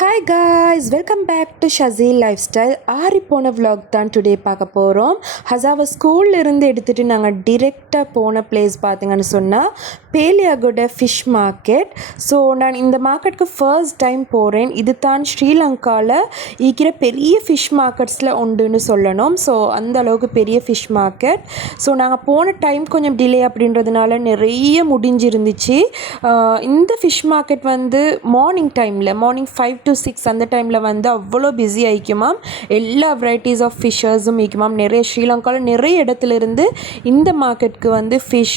Hi guys, welcome back to Shasheel lifestyle. ஆறி போன vlog தான் டுடே பார்க்க போகிறோம். ஹசாவை ஸ்கூல்ல இருந்து எடுத்துகிட்டு நாங்கள் டிரெக்டாக போன பிளேஸ் பார்த்திங்கன்னு சொன்னால் பேலியாகோட ஃபிஷ் மார்க்கெட். ஸோ நான் இந்த மார்க்கெட்டுக்கு ஃபர்ஸ்ட் டைம் போகிறேன். இது தான் ஸ்ரீலங்காவில் இருக்கிற பெரிய ஃபிஷ் மார்க்கெட்ஸில் உண்டுன்னு சொல்லணும். ஸோ அந்த அளவுக்கு பெரிய ஃபிஷ் மார்க்கெட். ஸோ நாங்கள் போன டைம் கொஞ்சம் டிலே அப்படின்றதுனால நிறைய முடிஞ்சிருந்துச்சு. இந்த ஃபிஷ் மார்க்கெட் வந்து மார்னிங் 5 to 6 அந்த டைமில் வந்து அவ்வளோ பிஸி ஆகிக்குமாம். எல்லா வெரைட்டிஸ் ஆஃப் ஃபிஷ்ஷஸும் இருக்குமாம். நிறைய ஸ்ரீலங்காவில் நிறைய இடத்துலேருந்து இந்த மார்க்கெட்டுக்கு வந்து ஃபிஷ்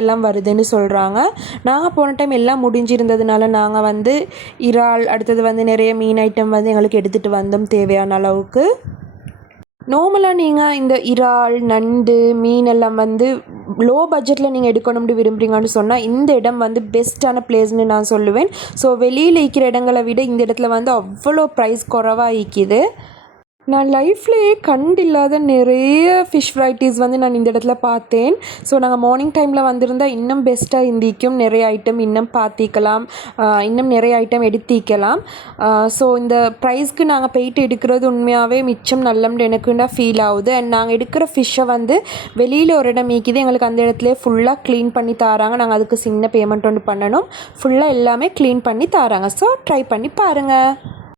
எல்லாம் வருதுன்னு சொல்கிறாங்க. நாங்கள் போன டைம் எல்லாம் முடிஞ்சிருந்ததுனால நாங்கள் வந்து இறால், அடுத்தது வந்து நிறைய மீன் ஐட்டம் வந்து எங்களுக்கு எடுத்துகிட்டு வந்தோம் தேவையான அளவுக்கு. நார்மலாக நீங்கள் இந்த இறால், நண்டு, மீன் எல்லாம் வந்து லோ பட்ஜெட்டில் நீங்கள் எடுக்கணும்னு விரும்புகிறீங்கன்னு சொன்னால் இந்த இடம் வந்து பெஸ்ட்டான பிளேஸ்னு நான் சொல்லுவேன். ஸோ வெளியில் இருக்கிற இடங்களை விட இந்த இடத்துல வந்து அவ்வளோ ப்ரைஸ் குறைவாக இருக்குது. நான் லைஃப்லேயே கண்டில்லாத நிறைய ஃபிஷ் வெரைட்டிஸ் வந்து நான் இந்த இடத்துல பார்த்தேன். ஸோ நாங்கள் மார்னிங் டைமில் வந்திருந்தால் இன்னும் பெஸ்ட்டாக இருந்திக்கும். நிறைய ஐட்டம் இன்னும் பார்த்திக்கலாம், இன்னும் நிறைய ஐட்டம் எடுத்திக்கலாம். ஸோ இந்த ப்ரைஸ்க்கு நாங்கள் போயிட்டு எடுக்கிறது உண்மையாகவே மிச்சம் நல்லம்னு எனக்குண்டா ஃபீல் ஆகுது. அண்ட் நாங்கள் எடுக்கிற ஃபிஷ்ஷை வந்து வெளியில் ஒரு இடம் மீக்குது, எங்களுக்கு அந்த இடத்துல ஃபுல்லாக க்ளீன் பண்ணி தராங்க. நாங்கள் அதுக்கு சின்ன பேமெண்ட் ஒன்று பண்ணணும். ஃபுல்லாக எல்லாமே க்ளீன் பண்ணி தராங்க. ஸோ ட்ரை பண்ணி பாருங்கள்.